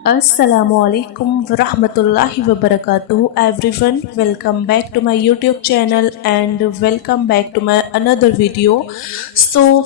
Assalamualaikum warahmatullahi wabarakatuh everyone, welcome back to my YouTube channel and welcome back to my another video।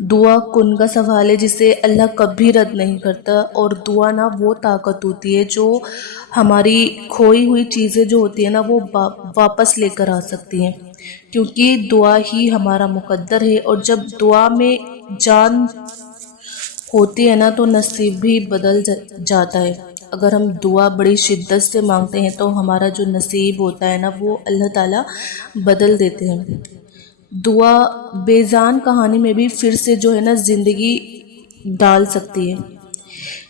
دعا کن کا سوال ہے جسے اللہ کبھی رد نہیں کرتا، اور دعا نا وہ طاقت ہوتی ہے جو ہماری کھوئی ہوئی چیزیں جو ہوتی ہیں نا وہ واپس لے کر آ سکتی ہیں، کیونکہ دعا ہی ہمارا مقدر ہے، اور جب دعا میں جان ہوتی ہے نا تو نصیب بھی بدل جاتا ہے۔ اگر ہم دعا بڑی شدت سے مانگتے ہیں تو ہمارا جو نصیب ہوتا ہے نا وہ اللہ تعالیٰ بدل دیتے ہیں۔ دعا بیزان کہانی میں بھی پھر سے جو ہے نا زندگی ڈال سکتی ہے۔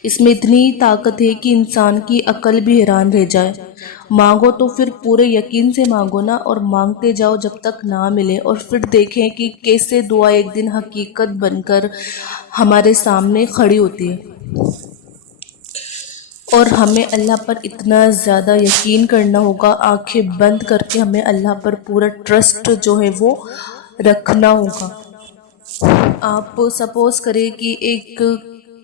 اس میں اتنی طاقت ہے کہ انسان کی عقل بھی حیران رہ جائے۔ مانگو تو پھر پورے یقین سے مانگو نا، اور مانگتے جاؤ جب تک نہ ملے، اور پھر دیکھیں کہ کیسے دعا ایک دن حقیقت بن کر ہمارے سامنے کھڑی ہوتی ہے۔ اور ہمیں اللہ پر اتنا زیادہ یقین کرنا ہوگا، آنکھیں بند کر کے ہمیں اللہ پر پورا ٹرسٹ جو ہے وہ رکھنا ہوگا۔ آپ سپوز کریں کہ ایک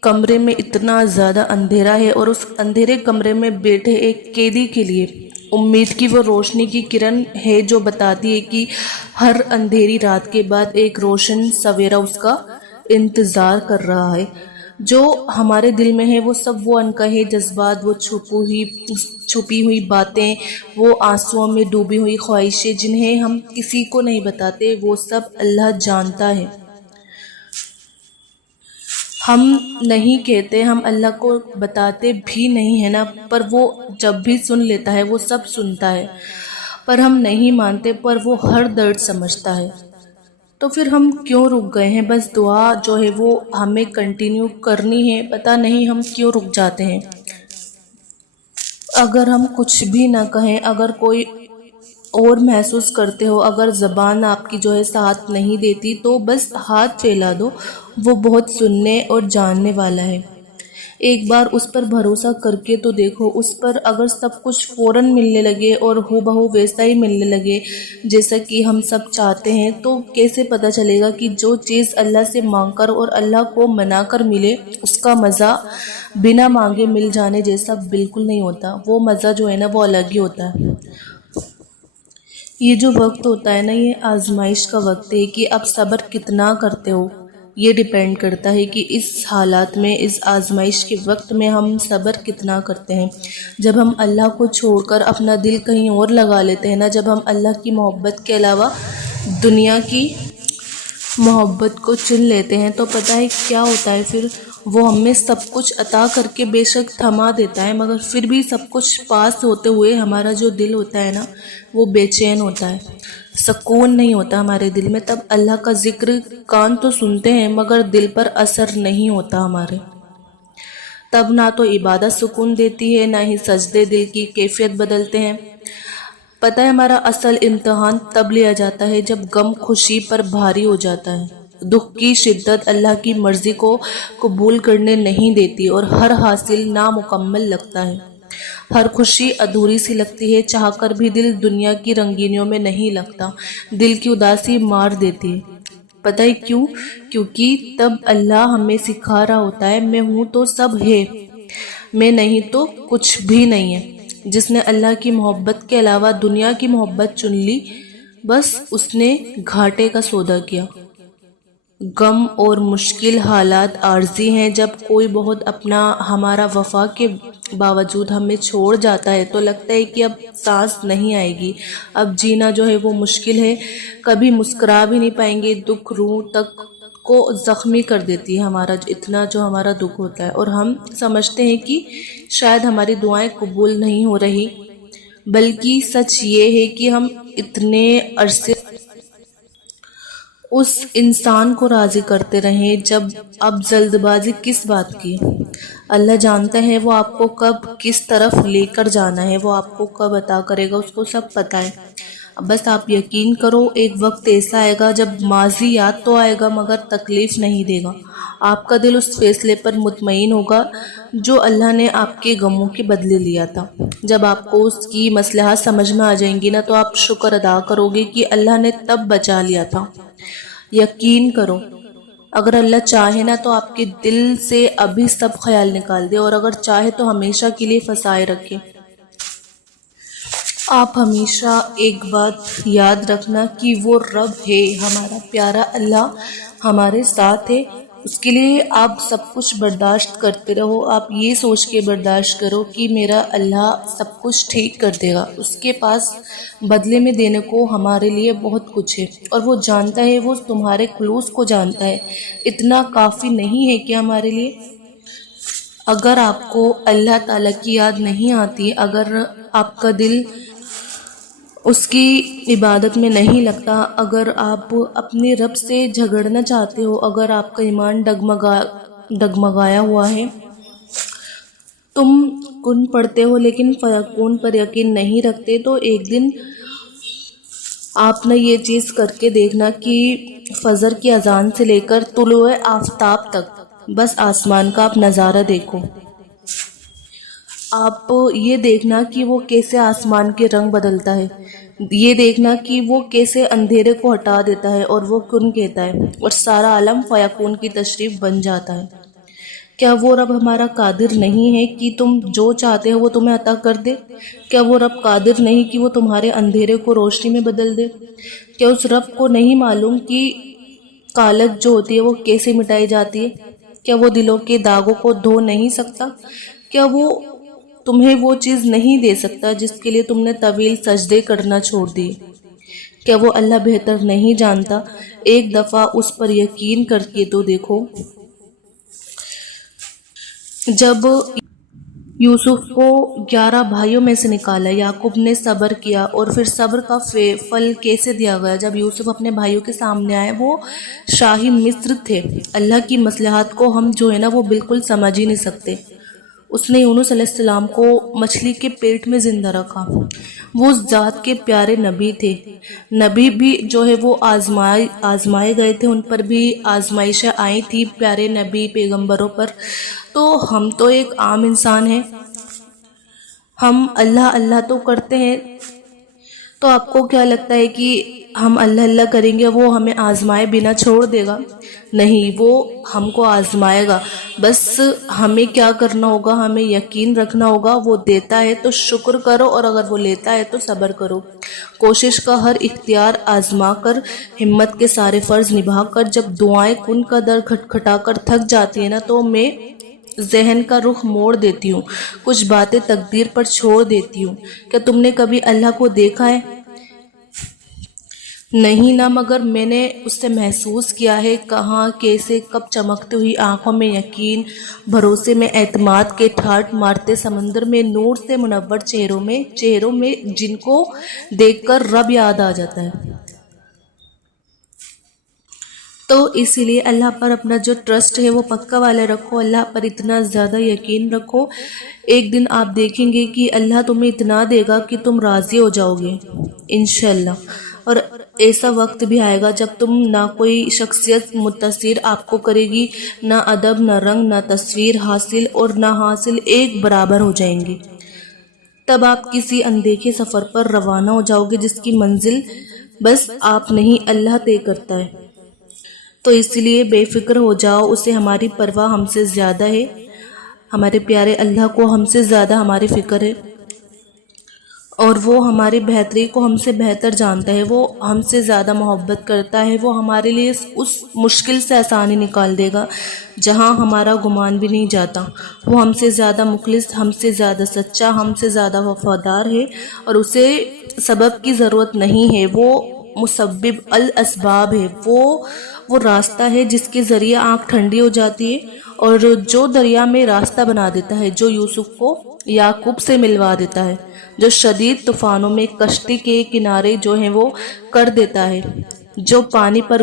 کمرے میں اتنا زیادہ اندھیرا ہے، اور اس اندھیرے کمرے میں بیٹھے ایک قیدی کے لیے امید کی وہ روشنی کی کرن ہے جو بتاتی ہے کہ ہر اندھیری رات کے بعد ایک روشن سویرا اس کا انتظار کر رہا ہے۔ جو ہمارے دل میں ہے وہ سب وہ انکہے جذبات، وہ چھپی ہوئی باتیں، وہ آنسوؤں میں ڈوبی ہوئی خواہشیں جنہیں ہم کسی کو نہیں بتاتے، وہ سب اللہ جانتا ہے۔ ہم نہیں کہتے، ہم اللہ کو بتاتے بھی نہیں ہے نا، پر وہ جب بھی سن لیتا ہے وہ سب سنتا ہے، پر ہم نہیں مانتے، پر وہ ہر درد سمجھتا ہے۔ تو پھر ہم کیوں رک گئے ہیں؟ بس دعا جو ہے وہ ہمیں کنٹینیو کرنی ہے، پتہ نہیں ہم کیوں رک جاتے ہیں۔ اگر ہم کچھ بھی نہ کہیں، اگر کوئی اور محسوس کرتے ہو، اگر زبان آپ کی جو ہے ساتھ نہیں دیتی، تو بس ہاتھ پھیلا دو، وہ بہت سننے اور جاننے والا ہے۔ ایک بار اس پر بھروسہ کر کے تو دیکھو، اس پر اگر سب کچھ فوراً ملنے لگے اور ہو بہو ویسا ہی ملنے لگے جیسا کہ ہم سب چاہتے ہیں، تو کیسے پتہ چلے گا کہ جو چیز اللہ سے مانگ کر اور اللہ کو منا کر ملے، اس کا مزہ بنا مانگے مل جانے جیسا بالکل نہیں ہوتا۔ وہ مزہ جو ہے نا وہ الگ ہی ہوتا ہے۔ یہ جو وقت ہوتا ہے نا یہ آزمائش کا وقت ہے کہ اب صبر کتنا کرتے ہو۔ یہ ڈیپینڈ کرتا ہے کہ اس حالات میں، اس آزمائش کے وقت میں ہم صبر کتنا کرتے ہیں۔ جب ہم اللہ کو چھوڑ کر اپنا دل کہیں اور لگا لیتے ہیں نا، جب ہم اللہ کی محبت کے علاوہ دنیا کی محبت کو چن لیتے ہیں، تو پتہ ہے کیا ہوتا ہے پھر؟ وہ ہمیں سب کچھ عطا کر کے بے شک تھما دیتا ہے، مگر پھر بھی سب کچھ پاس ہوتے ہوئے ہمارا جو دل ہوتا ہے نا وہ بے چین ہوتا ہے، سکون نہیں ہوتا ہمارے دل میں۔ تب اللہ کا ذکر کان تو سنتے ہیں مگر دل پر اثر نہیں ہوتا ہمارے۔ تب نہ تو عبادت سکون دیتی ہے، نہ ہی سجدے دل کی کیفیت بدلتے ہیں۔ پتہ ہے ہمارا اصل امتحان تب لیا جاتا ہے جب غم خوشی پر بھاری ہو جاتا ہے۔ دکھ کی شدت اللہ کی مرضی کو قبول کرنے نہیں دیتی، اور ہر حاصل نامکمل لگتا ہے۔ ہر خوشی ادھوری سی لگتی ہے، چاہ کر بھی دل دنیا کی رنگینیوں میں نہیں لگتا، دل کی اداسی مار دیتی ہے۔ پتہ ہے کیوں؟ کیونکہ تب اللہ ہمیں سکھا رہا ہوتا ہے، میں ہوں تو سب ہے، میں نہیں تو کچھ بھی نہیں ہے۔ جس نے اللہ کی محبت کے علاوہ دنیا کی محبت چن لی، بس اس نے گھاٹے کا سودا کیا۔ غم اور مشکل حالات عارضی ہیں۔ جب کوئی بہت اپنا ہمارا وفا کے باوجود ہمیں چھوڑ جاتا ہے تو لگتا ہے کہ اب سانس نہیں آئے گی، اب جینا جو ہے وہ مشکل ہے، کبھی مسکرا بھی نہیں پائیں گے۔ دکھ روح تک کو زخمی کر دیتی ہے ہمارا اتنا جو ہمارا دکھ ہوتا ہے، اور ہم سمجھتے ہیں کہ شاید ہماری دعائیں قبول نہیں ہو رہی، بلکہ سچ یہ ہے کہ ہم اتنے عرصے اس انسان کو راضی کرتے رہیں، جب اب جلد بازی کس بات کی؟ اللہ جانتا ہے وہ آپ کو کب کس طرف لے کر جانا ہے، وہ آپ کو کب عطا کرے گا، اس کو سب پتہ ہے۔ بس آپ یقین کرو، ایک وقت ایسا آئے گا جب ماضی یاد تو آئے گا مگر تکلیف نہیں دے گا۔ آپ کا دل اس فیصلے پر مطمئن ہوگا جو اللہ نے آپ کے غموں کے بدلے لیا تھا۔ جب آپ کو اس کی مصلحت سمجھ میں آ جائیں گی نا تو آپ شکر ادا کرو گے کہ اللہ نے تب بچا لیا تھا۔ یقین کرو، اگر اللہ چاہے نا تو آپ کے دل سے ابھی سب خیال نکال دے، اور اگر چاہے تو ہمیشہ کے لیے پھنسائے رکھے۔ آپ ہمیشہ ایک بات یاد رکھنا کہ وہ رب ہے، ہمارا پیارا اللہ ہمارے ساتھ ہے، اس کے لیے آپ سب کچھ برداشت کرتے رہو۔ آپ یہ سوچ کے برداشت کرو کہ میرا اللہ سب کچھ ٹھیک کر دے گا، اس کے پاس بدلے میں دینے کو ہمارے لیے بہت کچھ ہے، اور وہ جانتا ہے، وہ تمہارے خلوص کو جانتا ہے۔ اتنا کافی نہیں ہے کہ ہمارے لیے اگر آپ کو اللہ تعالیٰ کی یاد نہیں آتی، اگر آپ کا دل اس کی عبادت میں نہیں لگتا، اگر آپ اپنے رب سے جھگڑنا چاہتے ہو، اگر آپ کا ایمان ڈگمگایا ہوا ہے، تم کن پڑھتے ہو لیکن فیکون پر یقین نہیں رکھتے، تو ایک دن آپ نے یہ چیز کر کے دیکھنا کہ فجر کی اذان سے لے کر طلوع آفتاب تک بس آسمان کا آپ نظارہ دیکھو۔ آپ یہ دیکھنا کہ وہ کیسے آسمان کے رنگ بدلتا ہے، یہ دیکھنا کہ وہ کیسے اندھیرے کو ہٹا دیتا ہے اور وہ کن کہتا ہے اور سارا عالم فیکون کی تشریف بن جاتا ہے۔ کیا وہ رب ہمارا قادر نہیں ہے کہ تم جو چاہتے ہو وہ تمہیں عطا کر دے؟ کیا وہ رب قادر نہیں کہ وہ تمہارے اندھیرے کو روشنی میں بدل دے؟ کیا اس رب کو نہیں معلوم کہ کالک جو ہوتی ہے وہ کیسے مٹائی جاتی ہے؟ کیا وہ دلوں کے داغوں کو دھو نہیں سکتا؟ کیا وہ تمہیں وہ چیز نہیں دے سکتا جس کے لیے تم نے طویل سجدے کرنا چھوڑ دیے؟ کیا وہ اللہ بہتر نہیں جانتا؟ ایک دفعہ اس پر یقین کر کے تو دیکھو۔ جب یوسف کو 11 بھائیوں میں سے نکالا، یعقوب نے صبر کیا، اور پھر صبر کا پھل کیسے دیا گیا؟ جب یوسف اپنے بھائیوں کے سامنے آئے، وہ شاہی مصر تھے۔ اللہ کی مصلحت کو ہم جو ہے نا وہ بالکل سمجھ ہی نہیں سکتے۔ اس نے یونس علیہ السلام کو مچھلی کے پیٹ میں زندہ رکھا۔ وہ اس ذات کے پیارے نبی تھے۔ نبی بھی جو ہے وہ آزمائے گئے تھے، ان پر بھی آزمائشیں آئی تھی، پیارے نبی پیغمبروں پر۔ تو ہم تو ایک عام انسان ہیں، ہم اللہ اللہ تو کرتے ہیں، تو آپ کو کیا لگتا ہے کہ ہم اللہ اللہ کریں گے وہ ہمیں آزمائے بنا چھوڑ دے گا؟ نہیں، وہ ہم کو آزمائے گا، بس ہمیں کیا کرنا ہوگا؟ ہمیں یقین رکھنا ہوگا، وہ دیتا ہے تو شکر کرو، اور اگر وہ لیتا ہے تو صبر کرو۔ کوشش کا ہر اختیار آزما کر، ہمت کے سارے فرض نبھا کر، جب دعائیں کن کا در کھٹکھٹا کر تھک جاتی ہیں نا، تو میں ذہن کا رخ موڑ دیتی ہوں، کچھ باتیں تقدیر پر چھوڑ دیتی ہوں۔ کیا تم نے کبھی اللہ کو دیکھا ہے؟ نہیں نا، مگر میں نے اس سے محسوس کیا ہے، کہاں، کیسے، کب؟ چمکتی ہوئی آنکھوں میں یقین، بھروسے میں اعتماد کے ٹھاٹھ مارتے سمندر میں نور سے منور چہروں میں جن کو دیکھ کر رب یاد آ جاتا ہے۔ تو اسی لیے اللہ پر اپنا جو ٹرسٹ ہے وہ پکا والا رکھو، اللہ پر اتنا زیادہ یقین رکھو، ایک دن آپ دیکھیں گے کہ اللہ تمہیں اتنا دے گا کہ تم راضی ہو جاؤ گے انشاءاللہ۔ اور ایسا وقت بھی آئے گا جب تم نہ کوئی شخصیت متاثر آپ کو کرے گی، نہ ادب، نہ رنگ، نہ تصویر، حاصل اور نہ حاصل ایک برابر ہو جائیں گے۔ تب آپ کسی اندیکھے سفر پر روانہ ہو جاؤ گے جس کی منزل بس آپ نہیں اللہ طے کرتا ہے۔ تو اس لیے بے فکر ہو جاؤ، اسے ہماری پرواہ ہم سے زیادہ ہے، ہمارے پیارے اللہ کو ہم سے زیادہ ہماری فکر ہے، اور وہ ہماری بہتری کو ہم سے بہتر جانتا ہے، وہ ہم سے زیادہ محبت کرتا ہے، وہ ہمارے لیے اس مشکل سے آسانی نکال دے گا جہاں ہمارا گمان بھی نہیں جاتا۔ وہ ہم سے زیادہ مخلص، ہم سے زیادہ سچا، ہم سے زیادہ وفادار ہے، اور اسے سبب کی ضرورت نہیں ہے، وہ مسبب الاسباب ہے، وہ راستہ ہے جس کے ذریعے آنکھ ٹھنڈی ہو جاتی ہے، اور جو دریا میں راستہ بنا دیتا ہے، جو یوسف کو یعقوب سے ملوا دیتا ہے، جو شدید طوفانوں میں کشتی کے کنارے جو ہیں وہ کر دیتا ہے، جو پانی پر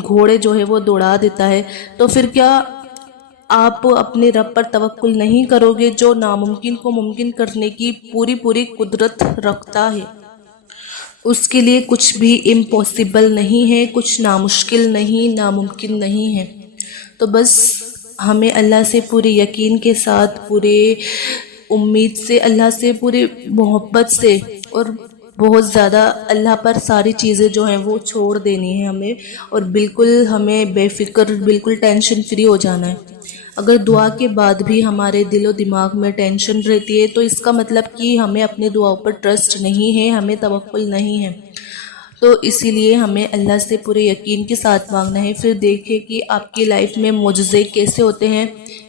گھوڑے جو ہے وہ دوڑا دیتا ہے۔ تو پھر کیا آپ اپنے رب پر توکل نہیں کرو گے جو ناممکن کو ممکن کرنے کی پوری قدرت رکھتا ہے؟ اس کے لیے کچھ بھی امپاسبل نہیں ہے، کچھ نامشکل نہیں، ناممکن نہیں ہے۔ تو بس ہمیں اللہ سے پورے یقین کے ساتھ، پورے امید سے، اللہ سے پورے محبت سے، اور بہت زیادہ اللہ پر ساری چیزیں جو ہیں وہ چھوڑ دینی ہے ہمیں، اور بالکل ہمیں بے فکر، بالکل ٹینشن فری ہو جانا ہے۔ اگر دعا کے بعد بھی ہمارے دل و دماغ میں ٹینشن رہتی ہے تو اس کا مطلب کہ ہمیں اپنی دعاؤں پر ٹرسٹ نہیں ہے، ہمیں توکل نہیں ہے۔ تو اسی لیے ہمیں اللہ سے پورے یقین کے ساتھ مانگنا ہے. پھر دیکھیں کہ آپ کی لائف میں معجزے کیسے ہوتے ہیں،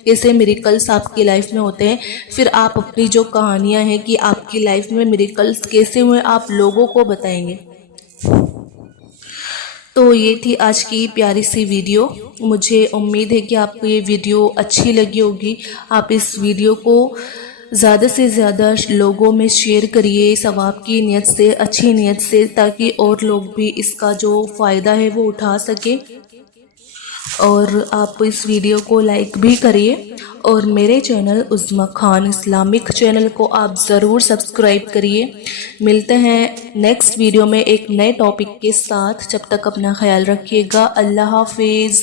کیسے میریکلس آپ کی لائف میں ہوتے ہیں. پھر آپ اپنی جو کہانیاں ہیں کہ آپ کی لائف میں میریکلس کیسے ہوئے آپ لوگوں کو بتائیں گے. تو یہ تھی آج کی پیاری سی ویڈیو. مجھے امید ہے کہ آپ کو یہ ویڈیو اچھی لگی ہوگی. آپ اس ویڈیو کو زیادہ سے زیادہ لوگوں میں شیئر کریے ثواب کی نیت سے، اچھی نیت سے، تاکہ اور لوگ بھی اس کا جو فائدہ ہے وہ اٹھا سکیں. اور آپ اس ویڈیو کو لائک بھی کریے، اور میرے چینل عظمیٰ خان اسلامک چینل کو آپ ضرور سبسکرائب کریے. ملتے ہیں نیکسٹ ویڈیو میں ایک نئے ٹاپک کے ساتھ. جب تک اپنا خیال رکھیے گا. اللہ حافظ.